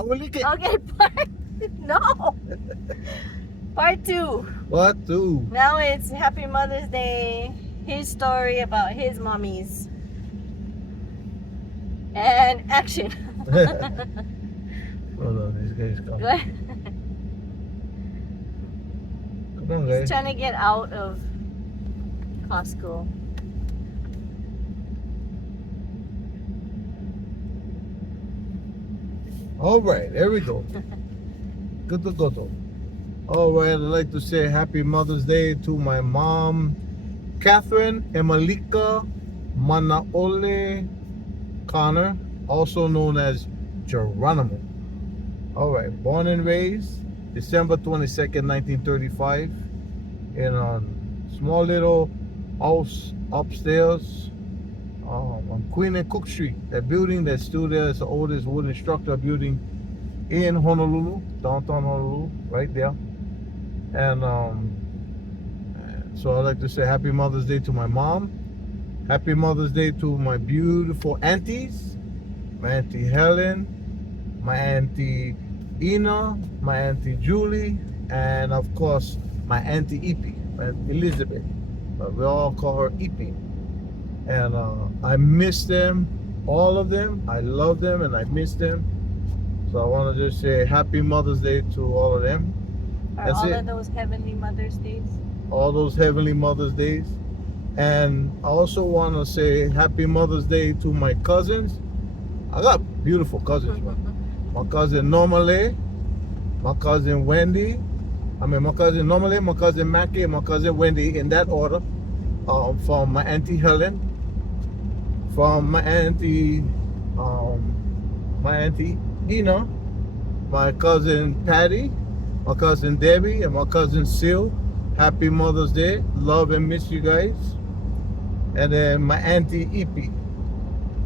Abuelike. Okay, no. Part 2. What two? Now it's Happy Mother's Day. His story about his mommies. And action. Hold on, these guys come. Go ahead. Come on, He's guys. trying to get out of Costco. All right, there we go. Good to go. All right, I'd like to say Happy Mother's Day to my mom, Catherine Emalika Manaole Connor, also known as Geronimo. All right, born and raised December 22nd, 1935, in a small little house upstairs on Queen and Cook Street. That building that's still there is the oldest wooden structure building in Honolulu, downtown Honolulu, right there. And so I'd like to say Happy Mother's Day to my mom. Happy Mother's Day to my beautiful aunties, my Auntie Helen, my Auntie Ina, my Auntie Julie, and of course my Auntie Ipi, my Auntie Elizabeth. We all call her Ipi. And I miss them, all of them. I love them and I miss them. So I want to just say Happy Mother's Day to all of them. Are That's all it. of those Heavenly Mother's Days? All those Heavenly Mother's Days. And I also want to say Happy Mother's Day to my cousins. I got beautiful cousins, man. My cousin Normale, my cousin Wendy, my cousin Normale, my cousin Mackie, and my cousin Wendy, in that order. From my Auntie Helen, from my Auntie Ina, my cousin Patty, my cousin Debbie, and my cousin Seal. Happy Mother's Day. Love and miss you guys. And then my Auntie Ipi,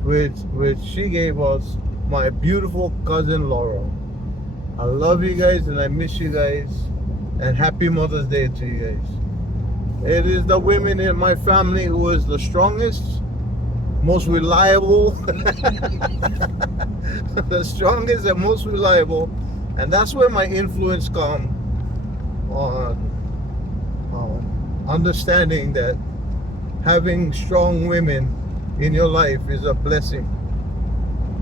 which she gave us, my beautiful cousin Laura. I love you guys and I miss you guys. And happy Mother's Day to you guys. It is the women in my family who is the strongest, most reliable, the strongest and most reliable. And that's where my influence comes on understanding that having strong women in your life is a blessing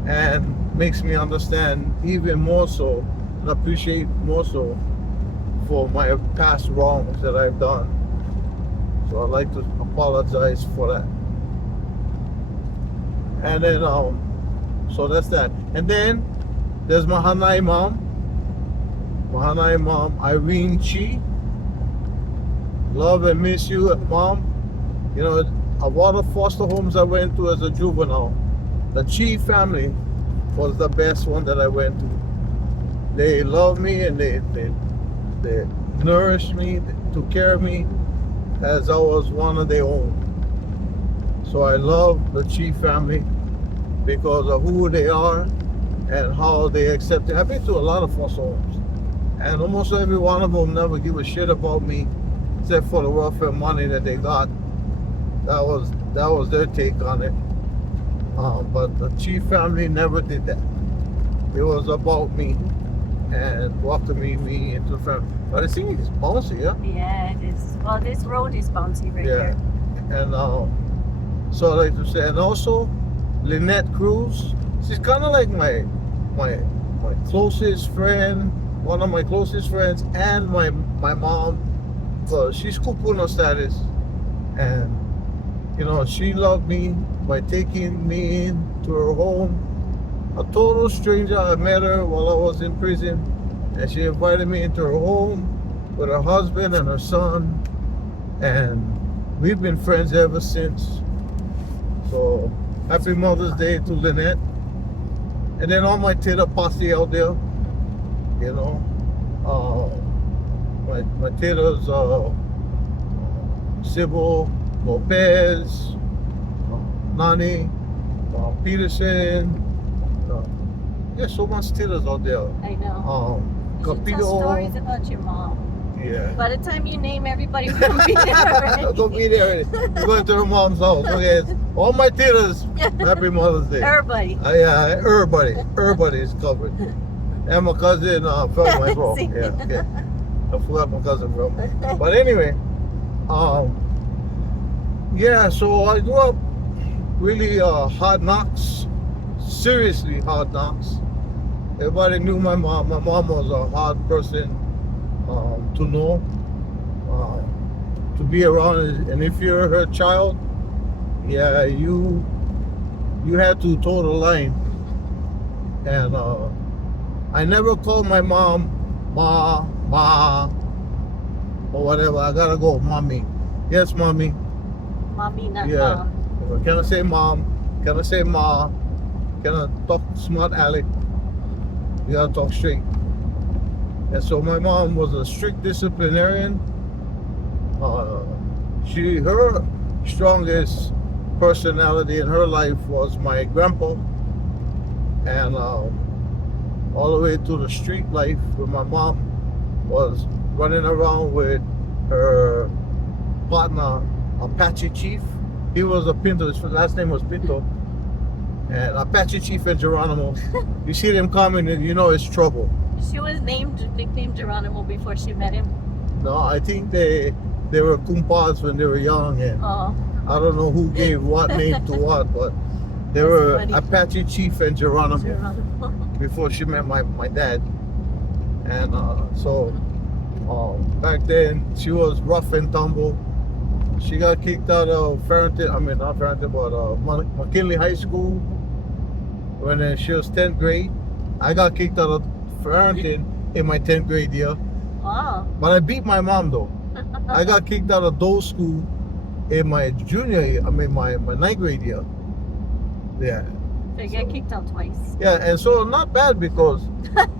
and makes me understand even more so and appreciate more so for my past wrongs that I've done. So I'd like to apologize for that. And then so that's that. And then there's my Hanai mom, Irene Chi. Love and miss you, Mom. You know, a lot of foster homes I went to as a juvenile, the Chi family was the best one that I went to. They loved me and they nourished me, they took care of me as I was one of their own. So I love the Chi family because of who they are and how they accept it. I've been to a lot of foster homes, and almost every one of them never give a shit about me, except for the welfare money that they got. That was their take on it. But the Chief family never did that. It was about me and welcoming me into the family. But I think it's bouncy, yeah? Yeah, it is. Well, this road is bouncy right Yeah. here. And so I like to say, and also Lynette Cruz, she's kind of like my closest friend, one of my closest friends, and my mom. So she's kupuna status, and you know, she loved me by taking me into her home. A total stranger. I met her while I was in prison, and she invited me into her home with her husband and her son, and we've been friends ever since. So happy Mother's Day to Lynette, and then all my Tita posse out there. You know, my Titas, Sybil Lopez, Nani, Peterson. There's so much Titas out there. I know. You should tell Capito. stories about your mom. Yeah. By the time you name everybody, we're going to be there already. I'll go be there already. We're going to her mom's house. Okay, all my Titas, happy Mother's Day. Everybody. Yeah, everybody is covered. And my cousin Velma as well. See? Yeah, okay. I forgot my cousin Velma. But anyway, um, yeah. So I grew up really hard knocks, seriously hard knocks. Everybody knew my mom. My mom was a hard person to know, to be around. And if you're her child, yeah, you had to toe the line. And I never called my mom ma, or whatever. I gotta go, mommy. Yes, mommy. Mommy, not Yeah. mom. Can I say mom? Can I say ma? Can I talk smart aleck? You gotta talk straight. And so my mom was a strict disciplinarian. Her strongest personality in her life was my grandpa, and all the way to the street life where my mom was running around with her partner, Apache Chief. He was a Pinto. His last name was Pinto. And Apache Chief and Geronimo. You see them coming, and you know it's trouble. She was nicknamed Geronimo before she met him. No, I think they were kumpas when they were young, and Oh, I don't know who gave what name to what, but they That's were funny. Apache Chief and Geronimo Geronimo. before she met my dad. And so back then she was rough and tumble. She got kicked out of Farrington. I mean, not Farrington, but McKinley High School when she was 10th grade. I got kicked out of Farrington in my 10th grade year. Oh. But I beat my mom though. I got kicked out of Dole School in my junior year. I mean, my 9th grade year. Yeah. So you got kicked out twice. Yeah, and so not bad because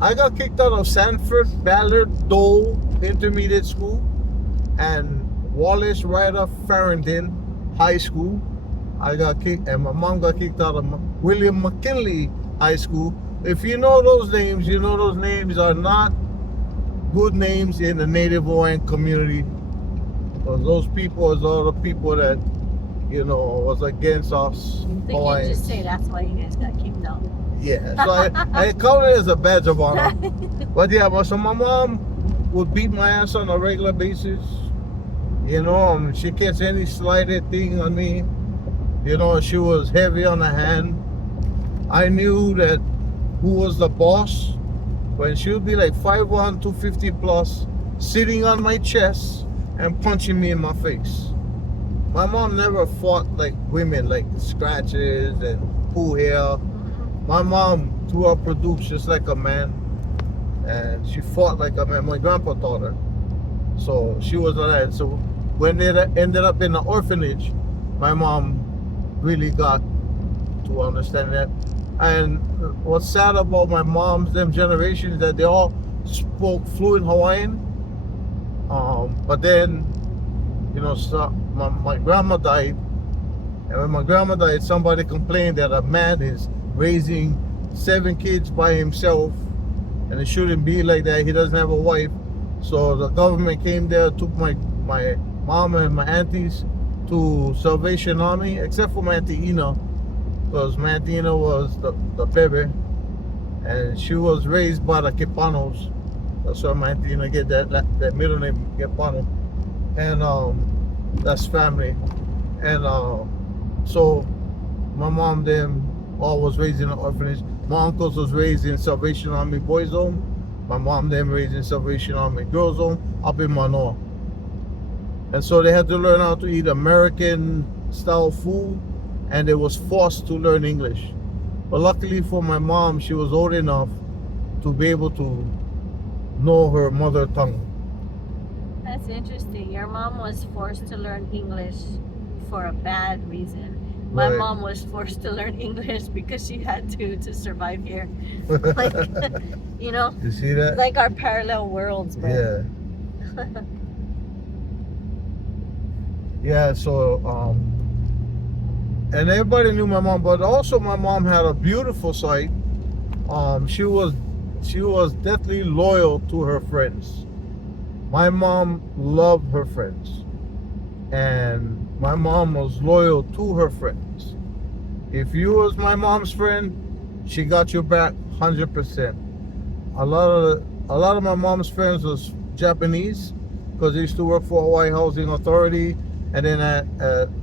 I got kicked out of Sanford, Ballard, Dole Intermediate School, and Wallace Ryder Farrington High School. I got kicked, and my mom got kicked out of William McKinley High School. If you know those names, you know those names are not good names in the Native Hawaiian community. Because those people are all the people that, you know, was against us So you can't Hawaiians. just say that's why you guys got kicked out. Yeah, so I count it as a badge of honor. But yeah, so my mom would beat my ass on a regular basis. You know, she gets any slighted thing on me. You know, she was heavy on the hand. I knew that who was the boss when she would be like 5'1", 250 plus, sitting on my chest and punching me in my face. My mom never fought like women, like scratches and pull hair. My mom grew up produced just like a man, and she fought like a man. My grandpa taught her, so she was like that. So when they ended up in the orphanage, my mom really got to understand that. And what's sad about my mom's them generation is that they all spoke fluent Hawaiian. But then, you know, so my grandma died, and when my grandma died, somebody complained that a man is raising 7 kids by himself, and it shouldn't be like that. He doesn't have a wife. So the government came there, took my mom and my aunties to Salvation Army, except for my auntie Ina, because my auntie Ina was the baby, and she was raised by the Kipanos. That's why my auntie Ina get that middle name, Kipano, and that's family. And so my mom them all was raised in an orphanage. My uncles was raised in Salvation Army Boys Home. My mom them raised in Salvation Army Girls Home up in Manoa. And so they had to learn how to eat American style food, and they was forced to learn English. But luckily for my mom, she was old enough to be able to know her mother tongue. That's interesting. Your mom was forced to learn English for a bad reason. My Right. mom was forced to learn English because she had to survive here. Like, you know, You see that? like our parallel worlds, bro. Yeah. Yeah, so and everybody knew my mom, but also my mom had a beautiful side. She was deathly loyal to her friends. My mom loved her friends, and my mom was loyal to her friends. If you was my mom's friend, she got your back 100%. a lot of my mom's friends was Japanese because they used to work for Hawaii Housing Authority, and then at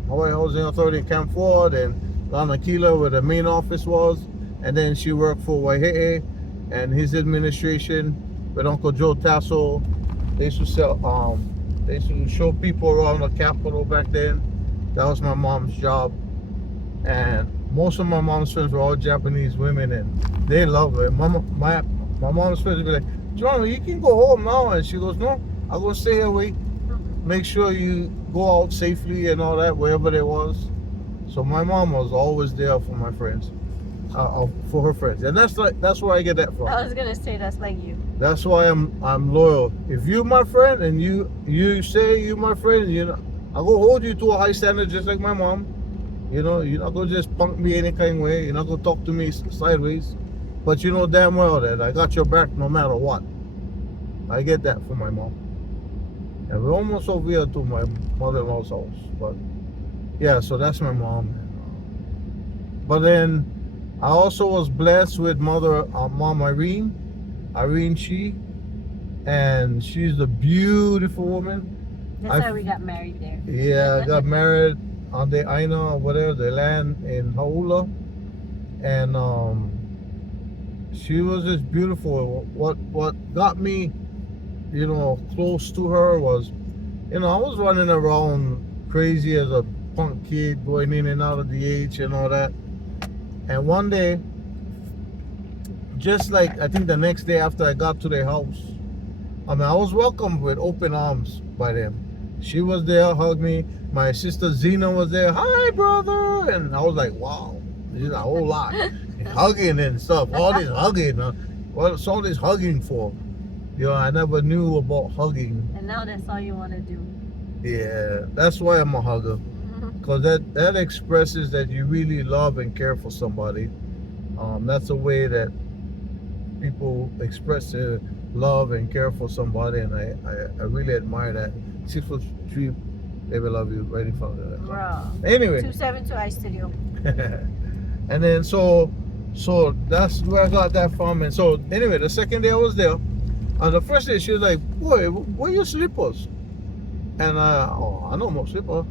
Hawaii Housing Authority in Camp Ford and Lanakila where the main office was, and then she worked for Waihe'e and his administration with Uncle Joe Tasso. They used to they used to show people around the Capitol back then. That was my mom's job, and most of my mom's friends were all Japanese women, and they love her. My mom's friends would be like, John, you can go home now, and she goes, no, I'm gonna stay here, wait, make sure you go out safely and all that wherever there was. So my mom was always there for my friends, for her friends, and that's where I get that from. I was gonna say that's like you. That's why I'm loyal. If you my friend and you say you my friend, you know, I go hold you to a high standard just like my mom. You know, you're not gonna just punk me any kind of way. You're not gonna talk to me sideways. But you know damn well that I got your back no matter what. I get that from my mom. And we're almost over here to my mother-in-law's house. But yeah, so that's my mom. But then I also was blessed with Mom Irene Shi, and she's a beautiful woman. That's how we got married there. Yeah, I got married on the Aina or whatever, the land in Haula, and she was just beautiful. What got me, you know, close to her was, you know, I was running around crazy as a punk kid, going in and out of the H and all that. And one day, just like I think the next day after I got to their house, I mean, I was welcomed with open arms by them. She was there, hugged me. My sister Zena was there. Hi, brother. And I was like, wow, this is a whole lot. And hugging and stuff. All this hugging. What's all this hugging for? You know, I never knew about hugging. And now that's all you want to do. Yeah, that's why I'm a hugger. Because that expresses that you really love and care for somebody. That's a way that people express their love and care for somebody, and I really admire that. 6'3", baby, love you, right in front of that. Bro. Anyway. 272 I Studio. And then so that's where I got that from. And so anyway, the second day I was there, and the first day she was like, boy, where your slippers? And I know my slipper.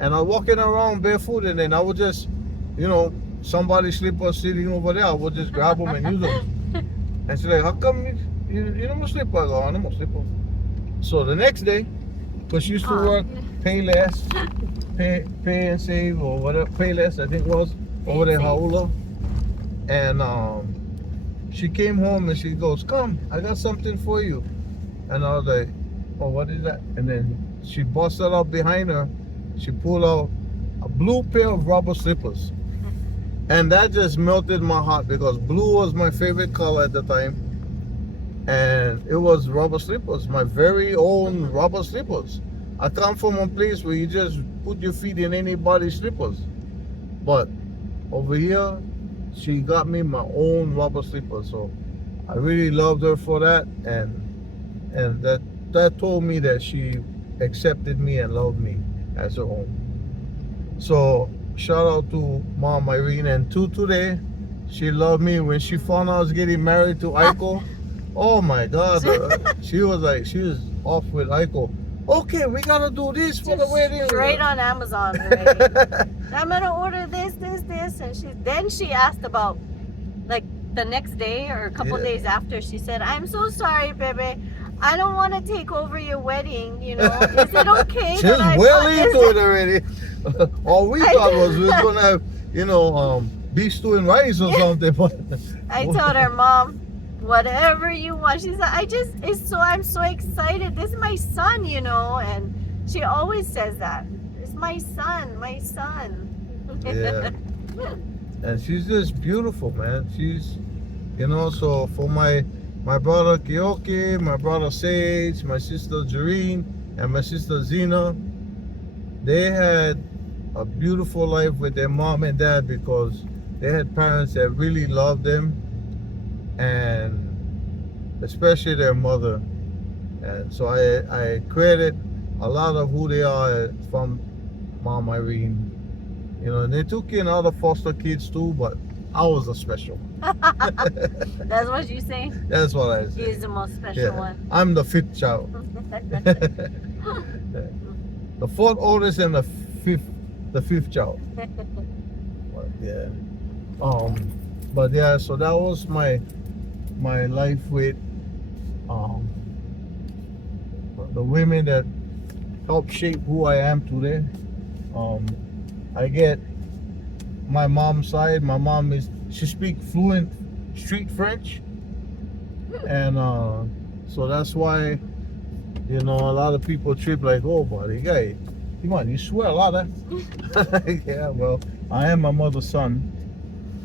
And I walking around barefoot, and then I would just, you know, somebody's slipper sitting over there, I would just grab them and use them. And she's like, how come you know my slipper? I go, I know my slipper. So the next day, because she used to work pay less, pay and save or whatever, pay less I think it was, over there in Haula. And she came home and she goes, come, I got something for you. And I was like, oh, what is that? And then she busted up behind her. She pulled out a blue pair of rubber slippers. And that just melted my heart because blue was my favorite color at the time. And it was rubber slippers, my very own rubber slippers. I come from a place where you just put your feet in anybody's slippers. But over here, she got me my own rubber slippers. So I really loved her for that. And that told me that she accepted me and loved me as her own. So shout out to Mom Irene. And to today, she loved me. When she found out I was getting married to Aiko, oh my God, she was off with Aiko. Okay, we gotta do this for the wedding. Straight on Amazon already. I'm gonna order this, and then she asked about, like, the next day or a couple days after. She said, "I'm so sorry, baby. I don't want to take over your wedding. You know, is it okay?" She's well into it already. All we thought was we were gonna have, you know, beef stew and rice or something. But I told her, Mom, whatever you want. She's like, I'm so excited. This is my son, you know, and she always says that. It's my son, my son. Yeah. And she's just beautiful, man. She's, you know, so for my brother Kioki, my brother Sage, my sister Jareen, and my sister Zena, they had a beautiful life with their mom and dad because they had parents that really loved them, and especially their mother. And so I credit a lot of who they are from Mom Irene. You know, and they took in other foster kids too, but I was a special. That's what you say? That's what I say. He's the most special Yeah, one. I'm the fifth child. The fourth oldest and the fifth child. But yeah. But yeah, so that was my life with um the women that helped shape who I am today. I get my mom's side. My mom she speaks fluent street French, and so that's why a lot of people trip like, oh, buddy, guy, come on, you swear a lot, huh? Yeah, well, I am my mother's son.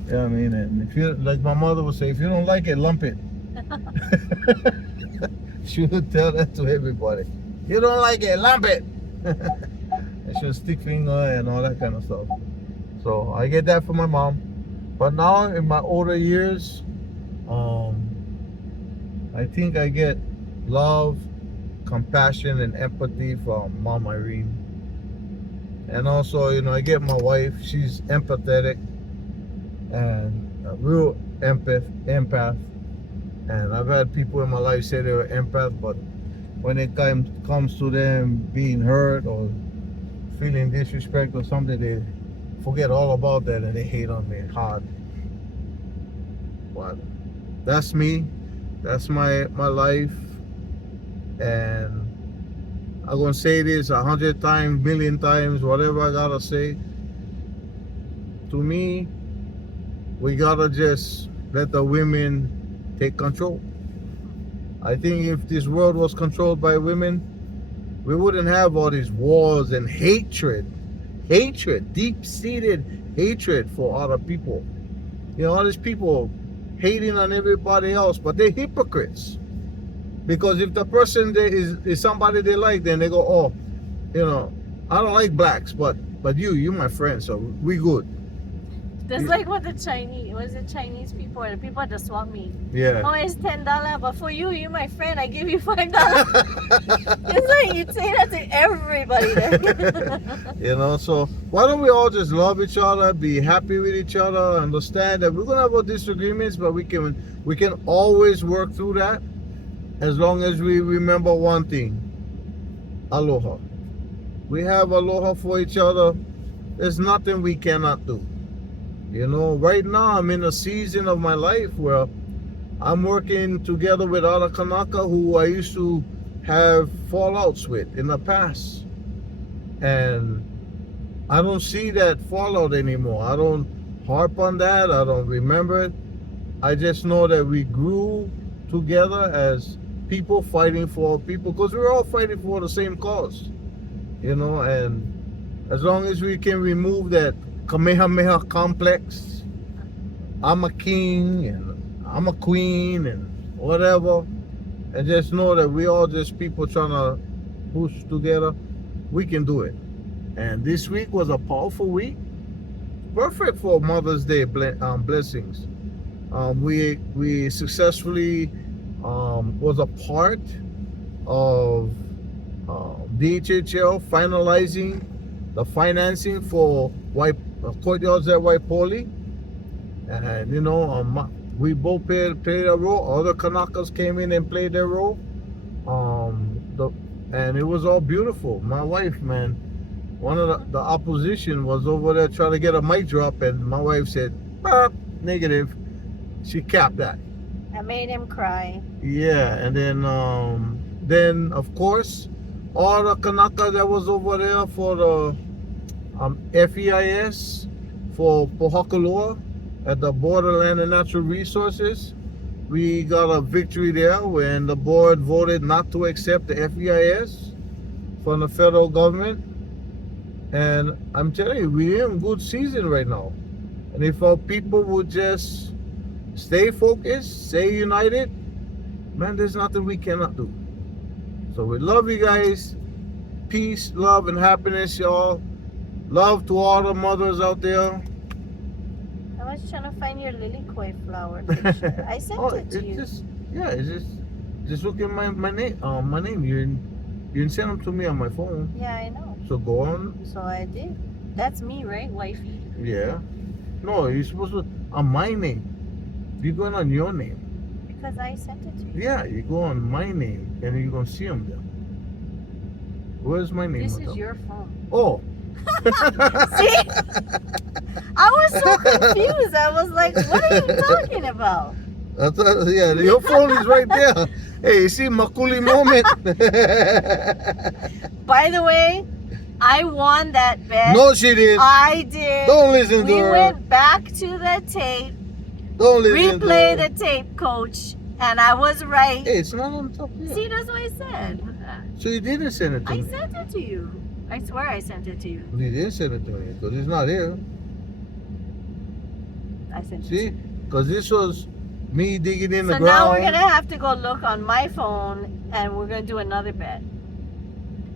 Yeah, I mean, and if you like, my mother would say, if you don't like it, lump it. She would tell that to everybody. You don't like it, lump it. And she would stick finger and all that kind of stuff. So I get that from my mom. But now in my older years, I think I get love, compassion, and empathy from Mom Irene. And also, I get my wife. She's empathetic and a real empath. And I've had people in my life say they were empath, but when it comes to them being hurt or feeling disrespect or something, they forget all about that and they hate on me hard. But that's me. That's my life. And I'm gonna say this 100 times, million times, whatever I gotta say. To me, we gotta just let the women take control. I think if this world was controlled by women, we wouldn't have all these wars and hatred, deep-seated hatred for other people. All these people hating on everybody else, but they're hypocrites. Because if the person there is somebody they like, then they go, oh, I don't like blacks, but you're my friend, so we good. That's like what the Chinese people or the people at the swap meet. Yeah. Oh, it's $10, but for you're my friend, I give you $5. It's like you say that to everybody there. So why don't we all just love each other, be happy with each other, understand that we're gonna have our disagreements, but we can always work through that as long as we remember one thing: aloha. We have aloha for each other. There's nothing we cannot do. Right now I'm in a season of my life where I'm working together with other Kanaka who I used to have fallouts with in the past. And I don't see that fallout anymore. I don't harp on that. I don't remember it. I just know that we grew together as people fighting for people, because we're all fighting for the same cause. And as long as we can remove that Kamehameha complex, I'm a king and I'm a queen and whatever, and just know that we all just people trying to push together, we can do it. And this week was a powerful week, perfect for Mother's Day blessings. We successfully was a part of DHHL finalizing the financing for courtyards at Waipoli, and we both played a role. Other Kanakas came in and played their role, and it was all beautiful. My wife, man, one of the opposition was over there trying to get a mic drop, and my wife said, negative. She capped that. I made him cry. Yeah, and then of course all the Kanaka that was over there for the FEIS for Pohakaloa at the Borderland and Natural Resources. We got a victory there when the board voted not to accept the FEIS from the federal government. And I'm telling you, we're in a good season right now. And if our people would just stay focused, stay united, man, there's nothing we cannot do. So we love you guys. Peace, love, and happiness, y'all. Love to all the mothers out there. I was trying to find your lily koi flower picture. I sent it to you. Just look at my name. My name. You didn't send them to me on my phone. Yeah, I know. So go on. So I did. That's me, right, wifey? Yeah. No, you're supposed to. on my name. You're going on your name. Because I sent it to you. Yeah, you go on my name, and you're gonna see them there. Where's my name? This Madam? is your phone. Oh. See? I was so confused. I was like, what are you talking about? I thought, yeah, your phone is right there. Hey, you see Makuli moment? By the way, I won that bet. No, she did. I did. Don't listen to We her. went back to the tape, Don't listen to replay her. the tape, coach, and I was right. Hey, it's not on top here. See, that's what I said. So you didn't send it to I me. sent it to you. I swear I sent it to you. You didn't send it to me because it's not here. I sent it to See? you. Because this was me digging in the So ground. now we're gonna have to go look on my phone, and we're gonna do another bet.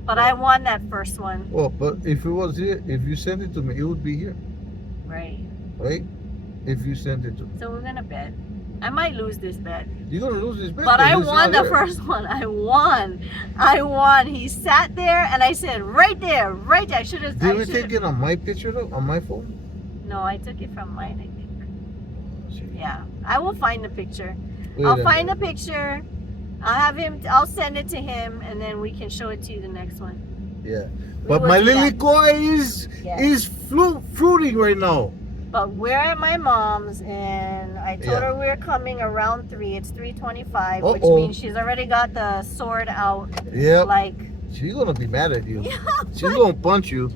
But I won that first one, Oh, but if it was here, if you sent it to me, it would be here, right? right? If you sent it to me. So we're gonna bet. I might lose this bet, You're going to lose this bet. but I 'cause it's won not the here. first one. I won. He sat there, and I said, right there, right there. I should have. Did we take it on my picture though? On my phone? No, I took it from mine. I think. See. Yeah, I will find the picture. Wait I'll a find the minute. picture. I'll have him. I'll send it to him, and then we can show it to you the next one. Yeah. We But will my do lily that. koi is Yes. fruiting right now. But we're at my mom's, and I told Yeah. her we're coming around 3. It's 3:25, which Uh-oh. means she's already got the sword out. Yep. Like, She's gonna be mad at you. yeah, She's gonna punch you.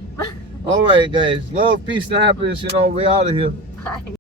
All right, guys. Love, peace, and happiness. You know, we're out of here. bye.